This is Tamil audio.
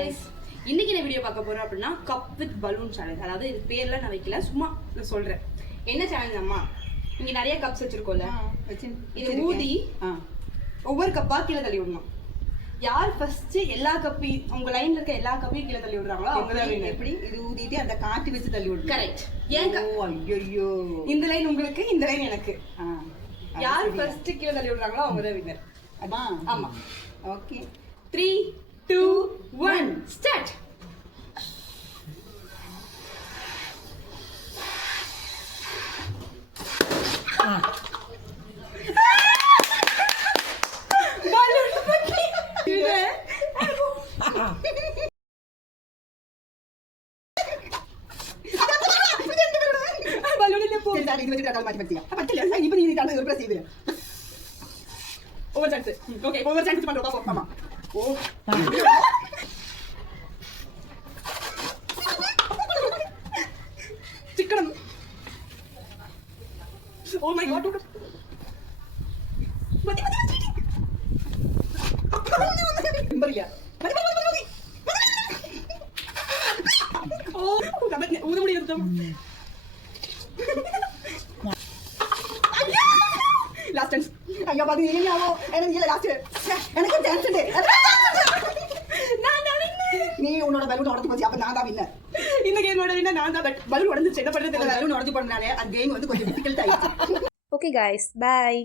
गाइस இன்னைக்கு என்ன வீடியோ பார்க்க போறோம் அப்படினா கப் வித் பலூன் சேலஞ்ச். அதாவது இது பேர்ல நான் வைக்கல, சும்மா நான் சொல்றேன். என்ன சேலஞ்ச் அம்மா, இங்க நிறைய கப்ஸ் வச்சிருக்கோம்ல, இது ஊதி ஒவ்வொரு கப்பா கீழே தள்ளி விடணும். யார் ஃபர்ஸ்ட் எல்லா கப்பி உங்க லைன்ல இருக்க எல்லா கப்பையும் கீழே தள்ளி விடுறாங்களோ அவங்க தான் வின்னர். எப்படி இது ஊதிட்டு அந்த காட்டி வச்சு தள்ளி விடணும். கரெக்ட். ஏன் ஐயோ இந்த லைன் உங்களுக்கு, இந்த லைன் எனக்கு. யார் ஃபர்ஸ்ட் கீழே தள்ளி விடுறாங்களோ அவங்க தான் வின்னர். அம்மா ஆமா. Okay 3 2 1 start. Oh my god. Bariya. Oh, dapat na udah mulai dum. Last chance. Ayya badi ini awo. Enakku ini last. Enakku chance undu. நீ உன்னோட பலூன் உடைச்சு போச்சு, அப்ப நான் தான் வின்னர். இந்த கேமோட வின்னர் நான் தான். பட் பலூன் உடைஞ்சிச்சு, என்ன பண்றது தெரியல. பலூன் உடைச்சு போறனால அந்த கேம் வந்து கொஞ்சம் டிஃபிகல்ட் ஆயிடுச்சு. Okay guys, bye.